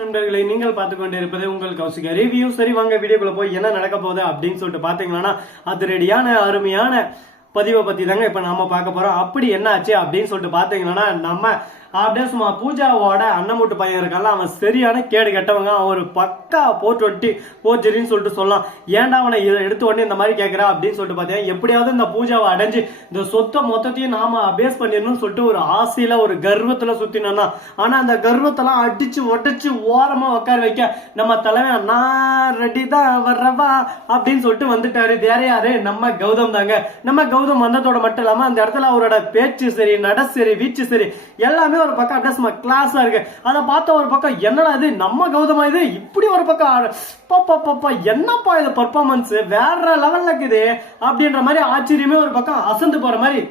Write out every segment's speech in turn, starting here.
நண்பர்களை நீங்கள் பார்த்து கொண்டு இருப்பது உங்கள் கௌசிகா ரிவ்யூ. சரி வாங்க வீடியோக்குள்ள போய் என்ன நடக்க போகுது அப்படின்னு சொல்லிட்டு பாத்தீங்கன்னா அதிரடியான அருமையான பதிவை பத்தி தாங்க இப்ப நாம பார்க்க போறோம். அப்படி என்ன ஆச்சு அப்படின்னு சொல்லிட்டு பாத்தீங்கன்னா நம்ம அப்படியே சும்மா பூஜாவோட அண்ணமூட்டு பையன் இருக்கால, அவன் சரியான கேடு கெட்டவங்க. அவன் ஒரு பக்கா போட்டு ஒட்டி போச்சுன்னு சொல்லிட்டு சொல்லலாம். ஏன்டா அவனை எடுத்து உடனே இந்த மாதிரி கேட்கறா அப்படின்னு சொல்லிட்டு பார்த்தேன். எப்படியாவது இந்த பூஜாவை அடைஞ்சு இந்த சொத்தை மொத்தத்தையும் நாம அபேஸ் பண்ணிடணும்னு சொல்லிட்டு ஒரு ஆசையில ஒரு கர்வத்துல சுத்தினா. ஆனா அந்த கர்வத்தெல்லாம் அடிச்சு உடைச்சு ஓரமா உட்கார வைக்க நம்ம தலைமை நான் ரெடி தான் வர்றவா அப்படின்னு சொல்லிட்டு வந்துட்டாரு. வேற யாரு? நம்ம கௌதம் தாங்க. நம்ம கௌதம் வந்ததோட மட்டும் இல்லாம அந்த இடத்துல அவரோட பேச்சு சரி, நட சரி, வீச்சு சரி, எல்லாமே ஒரு பக்கம் அப்படியே கிளாஸா இருக்கு. அதை பார்த்த ஒரு பக்கம் என்னடா இது நம்ம கௌதமா இது இப்படி ஒரு பக்கம் என்னப்பா இது பர்ஃபார்மன்ஸ் வேற லெவல்ல இருக்குது அப்படின்ற மாதிரி ஆச்சரியமே ஒரு பக்கம் அசந்து போற மாதிரி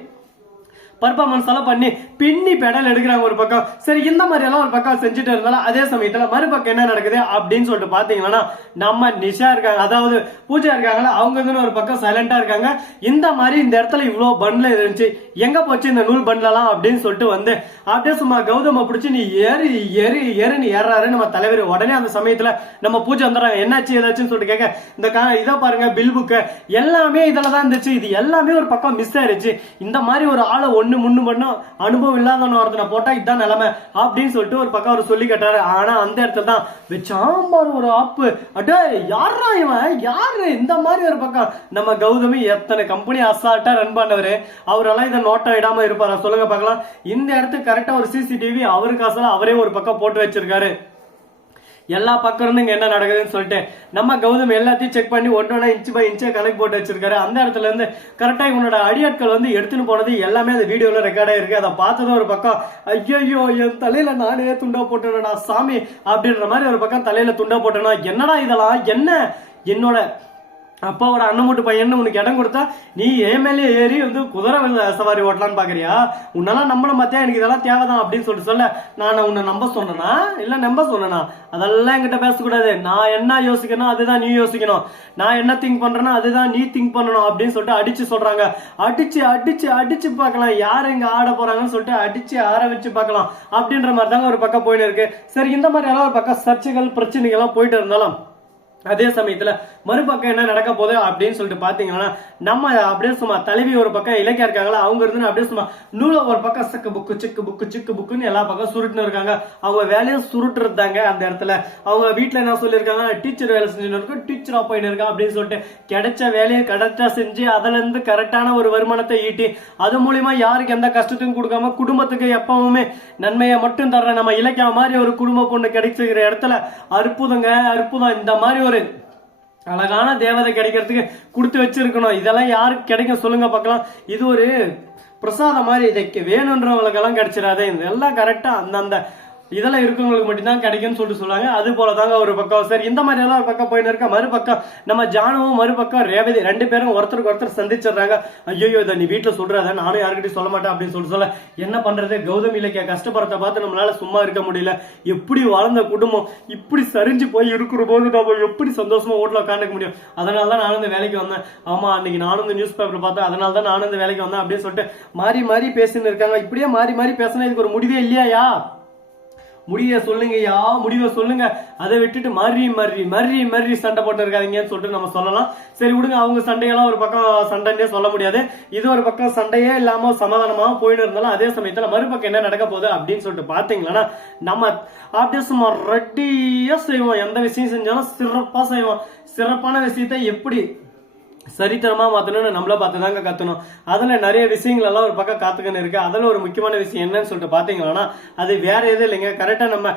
பர்ஃபார்மன்ஸ் எல்லாம் பண்ணி பின்னி பெடல் எடுக்கிறாங்க ஒரு பக்கம். சரி இந்த மாதிரி எல்லாம் ஒரு பக்கம் செஞ்சுட்டு இருந்தாலும் அதே சமயத்துல மறுபக்கம் என்ன நடக்குது அப்படின்னு சொல்லிட்டு பாத்தீங்கன்னா நம்ம நிஷா இருக்காங்க, அதாவது பூஜா இருக்காங்களா, அவங்க ஒரு பக்கம் சைலண்டா இருக்காங்க. இந்த மாதிரி இந்த இடத்துல இவ்வளவு பண்ல இருந்துச்சு, எங்க போச்சு இந்த நூல் பண்லாம் அப்படின்னு சொல்லிட்டு வந்து அப்படியே சும்மா கௌதம பிடிச்சி நீ ஏறி ஏறி ஏறி ஏறாரு நம்ம தலைவர். உடனே அந்த சமயத்துல நம்ம பூஜை வந்துடுறாங்க. என்னாச்சு ஏதாச்சுன்னு சொல்லிட்டு கேட்க இந்த இதை பாருங்க பில் புக்கு எல்லாமே இதுலதான் இருந்துச்சு, இது எல்லாமே ஒரு பக்கம் மிஸ் ஆயிருச்சு. இந்த மாதிரி ஒரு ஆளை முன்னு பண்ணும் அனுபவம் இல்லாதவன ஒருத்தனை போட்டா இதுதான் நிலைமை அப்படின்னு சொல்லிட்டு ஒரு பக்கம் அவர் சொல்லி கேட்டாரு. ஆனா அந்த இடத்துல தான் வச்சாம்பாரு ஒரு ஆப்பு. அடே யாரா இவன், யாரு இந்த மாதிரி ஒரு பக்கம் நம்ம கௌதமி எத்தனை கம்பெனி அசால்ட்டா ரன் பண்ணவரு, அவரெல்லாம் இதை நோட்டம் இடாம இருப்பாரா சொல்லுங்க பார்க்கலாம். இந்த இடத்துக்கு கரெக்டா ஒரு சிசிடிவி அவரு காசுல அவரே ஒரு பக்கம் போட்டு வச்சிருக்காரு. எல்லா பக்கம் இருந்து இங்க என்ன நடக்குதுன்னு சொல்லிட்டு நம்ம கௌதம் எல்லாத்தையும் செக் பண்ணி ஒன்னொன்னா இன்ச்சு பை இன்ச்சா கணக்கு போட்டு வச்சிருக்காரு. அந்த இடத்துல இருந்து கரெக்டா இவனோட அடியாட்கள் வந்து எடுத்துன்னு போனது எல்லாமே அந்த வீடியோல ரெக்கார்ட் ஆயிருக்கு. அதை பார்த்ததும் ஒரு பக்கம் ஐயோ என் தலையில நானே துண்டா போட்டேனடா சாமி அப்படின்ற மாதிரி ஒரு பக்கம் தலையில துண்டா போட்டேனா. என்னடா இதெல்லாம் என்ன, என்னோட அப்பாவோட அண்ணமூட்டு பையன் உனக்கு இடம் கொடுத்தா நீ ஏமேலே ஏறி வந்து குதிரை சவாரி ஓட்டலான்னு பாக்குறியா, உன்னெல்லாம் நம்பணும் பார்த்தியா, எனக்கு இதெல்லாம் தேவைதான் அப்படின்னு சொல்ல நான் உன்னை நம்ப சொன்னா இல்ல நம்ப சொன்னா அதெல்லாம் என்கிட்ட பேசக்கூடாது. நான் என்ன யோசிக்கணும் அதுதான் நீ யோசிக்கணும், நான் என்ன திங்க் பண்றேன்னா அதுதான் நீ திங்க் பண்ணணும் அப்படின்னு சொல்லிட்டு அடிச்சு சொல்றாங்க. அடிச்சு அடிச்சு அடிச்சு பார்க்கலாம் யார் எங்க ஆட போறாங்கன்னு சொல்லிட்டு அடிச்சு ஆற வச்சு பார்க்கலாம் அப்படின்ற மாதிரி தாங்க ஒரு பக்கம் போயிட்டு இருக்கு. சரி இந்த மாதிரி எல்லாம் ஒரு பக்கம் சர்ச்சைகள் பிரச்சனைகள் எல்லாம் போயிட்டு இருந்தாலும் அதே சமயத்துல மறுபக்கம் என்ன நடக்க போகுது அப்படின்னு சொல்லிட்டு பாத்தீங்கன்னா நம்ம அப்படியே சும்மா தலைவி ஒரு பக்கம் இலக்கியா இருக்காங்களா, அவங்க இருந்து அப்படியே சும்மா நூல ஒரு பக்கம் சக்கு புக்கு சிக்கு புக்கு சிக்கு புக்குன்னு எல்லா பக்கம் சுருட்டுன்னு இருக்காங்க. அவங்க வேலையும் சுருட்டுறதாங்க. அந்த இடத்துல அவங்க வீட்டுல என்ன சொல்லியிருக்காங்க, டீச்சர் வேலை செஞ்சுன்னு இருக்கும், டீச்சரா போயின்னு இருக்கா அப்படின்னு சொல்லிட்டு கிடைச்ச வேலையை கரெக்டா செஞ்சு அதுல இருந்து கரெக்டான ஒரு வருமானத்தை ஈட்டி அது மூலியமா யாருக்கு எந்த கஷ்டத்தையும் கொடுக்காம குடும்பத்துக்கு எப்பவுமே நன்மையை மட்டும் தர்ற நம்ம இலக்கியா மாதிரி ஒரு குடும்ப பொண்ணு கிடைச்சிக்கிற இடத்துல அற்புதங்க அற்புதம். இந்த மாதிரி ஒரு அழகான தேவதை கிடைக்கிறதுக்கு கொடுத்து வச்சிருக்கணும். இதெல்லாம் யாருக்கு கிடைக்கும் சொல்லுங்க பார்க்கலாம். இது ஒரு பிரசாதம் மாதிரி, இதை வேணுன்றவங்களுக்கு எல்லாம் கிடைச்சிடாது. இதெல்லாம் கரெக்டா அந்தந்த இதெல்லாம் இருக்கவங்களுக்கு மட்டும்தான் கிடைக்கும்னு சொல்லிட்டு சொல்லுவாங்க. அது போலதாங்க ஒரு பக்கம். சரி இந்த மாதிரி எல்லாம் ஒரு பக்கம் போயின்னு இருக்க. மறுபக்கம் நம்ம ஜானுவும் மறுபக்கம் ரேவதி ரெண்டு பேரும் ஒருத்தருக்கு ஒருத்தர் சந்திச்சிடுறாங்க. ஐயோ இதை நீ வீட்டுல சொல்றாத, நானும் யாருக்கிட்டையும் சொல்ல மாட்டேன் அப்படின்னு சொல்ல என்ன பண்றது, கௌதம் இலக்கிய கஷ்டப்படுறத பார்த்து நம்மளால சும்மா இருக்க முடியல. எப்படி வாழ்ந்த குடும்பம் இப்படி சரிஞ்சு போய் இருக்கிற போது நம்ம எப்படி சந்தோஷமா ஓட்டல உட்காந்துக்க முடியும். அதனாலதான் நானும் இந்த வேலைக்கு வந்தேன். ஆமா அன்னைக்கு நானும் இந்த நியூஸ் பேப்பர் பார்த்தேன், அதனாலதான் நானும் இந்த வேலைக்கு வந்தேன் அப்படின்னு சொல்லிட்டு மாறி மாறி பேசின்னு இருக்காங்க. இப்படியே மாறி மாறி பேசினா இதுக்கு ஒரு முடிவே இல்லையா, முடிவை சொல்லுங்கய்யா முடிவை சொல்லுங்க, அதை விட்டுட்டு மறி மறி மறி மறி சண்டை போட்டு இருக்காதீங்கன்னு சொல்லிட்டு நம்ம சொல்லலாம். சரி விடுங்க, அவங்க சண்டையெல்லாம் ஒரு பக்கம் சண்டைன்னே சொல்ல முடியாது. இது ஒரு பக்கம் சண்டையே இல்லாம சமாதானமா போயிட்டு இருந்தாலும் அதே சமயத்துல மறுபக்கம் என்ன நடக்க போகுது அப்படின்னு சொல்லிட்டு பாத்தீங்கன்னா நம்ம அப்படியே சும்மா ரெட்டியா செய்வோம். எந்த விஷயம் செஞ்சாலும் சிறப்பா செய்வோம். சிறப்பான விஷயத்தை எப்படி சரித்திரமா மாத்தணும்னு நம்மள பார்த்துதாங்க கத்தணும். அதுல நிறைய விஷயங்கள் எல்லாம் ஒரு பக்கம் காத்துக்கன்னு இருக்கு. அதுல ஒரு முக்கியமான விஷயம் என்னன்னு சொல்லிட்டு பாத்தீங்கன்னா அது வேற எதுவும் இல்லைங்க. கரெக்டா நம்ம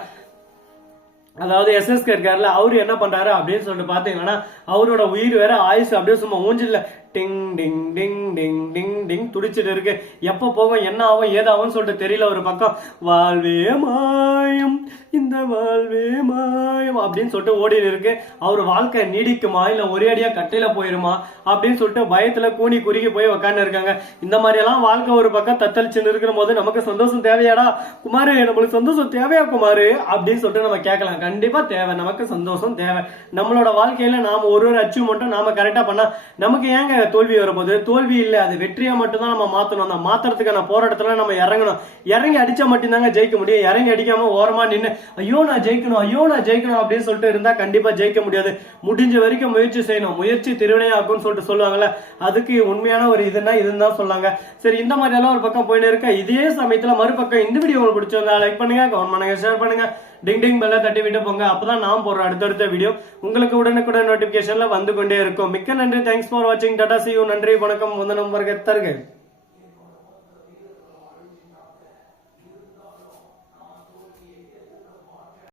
அதாவது எஸ்எஸ்கே இருக்காருல, அவரு என்ன பண்றாரு அப்படின்னு சொல்லிட்டு பாத்தீங்கன்னா அவரோட உயிர் வேற ஆயுசு அப்படியே சும்மா ஊஞ்சில்ல டிங் டிங் டிங் டிங் டிங் டிங் துடிச்சிட்டு இருக்கு. எப்ப போகும் என்ன ஆகும் ஏதாவும் சொல்லிட்டு தெரியல. ஒரு பக்கம் வாழ்வே மாயம் இந்த வாழ்வே மாயம் அப்படின்னு சொல்லிட்டு ஓடிட்டு இருக்கு. அவர் வாழ்க்கை நீடிக்குமா இல்ல ஒரே அடியா கட்டையில போயிருமா அப்படின்னு சொல்லிட்டு பயத்துல கூனி குறுகி போய் உக்காந்து இருக்காங்க. இந்த மாதிரி எல்லாம் வாழ்க்கை ஒரு பக்கம் தத்தளிச்சுன்னு இருக்கிற போது நமக்கு சந்தோஷம் தேவையாடா குமாரு, நம்மளுக்கு சந்தோஷம் தேவையா குமாரு அப்படின்னு சொல்லிட்டு நம்ம கேட்கலாம். கண்டிப்பா தேவை, நமக்கு சந்தோஷம் தேவை. நம்மளோட வாழ்க்கையில நாம ஒரு அச்சீவ்மெண்ட்டும் நாம கரெக்டா பண்ணா நமக்கு ஏங்க தோல்வி வரப்போகுது. தோல்வி இல்லை, அது வெற்றியா மட்டும்தான் நம்ம மாத்தணும். அந்த மாத்துறதுக்கான போராட்டத்துல நம்ம இறங்கணும். இறங்கி அடிச்சா மட்டும்தாங்க ஜெயிக்க முடியும். இறங்கி அடிக்காம ஓரமா நின்று ஐயோ நான் ஜெயிக்கணும் அப்படின்னு சொல்லிட்டு இருந்தா கண்டிப்பா ஜெயிக்க முடியாது. முடிஞ்ச வரைக்கும் முயற்சி செய்யணும். முயற்சி திருவினையாக்கும்னு சொல்லிட்டு சொல்லுவாங்கல்ல, அதுக்கு உண்மையான ஒரு இதுன்னு தான் சொல்லாங்க. சரி, இந்த மாதிரி எல்லாம் ஒரு பக்கம் போயிட்டு இருக்க, இதே சமயத்துல மறுபக்கம் இந்த வீடியோ உங்களுக்கு பிடிச்சிருந்தா லைக் பண்ணுங்க, கமெண்ட் பண்ணுங்க, ஷேர் பண்ணுங்க, டிங் பெல்ல தட்டி விட்டு போங்க. அப்பதான் நான் போடுற அடுத்தடுத்த வீடியோ உங்களுக்கு உடனுக்குடன் நோட்டிபிகேஷன்ல வந்து கொண்டே இருக்கும். மிக்க நன்றி. தேங்க்ஸ் ஃபார் வாட்சிங். Tata, see you. நன்றி, வணக்கம், வந்தனம், வருக தருக.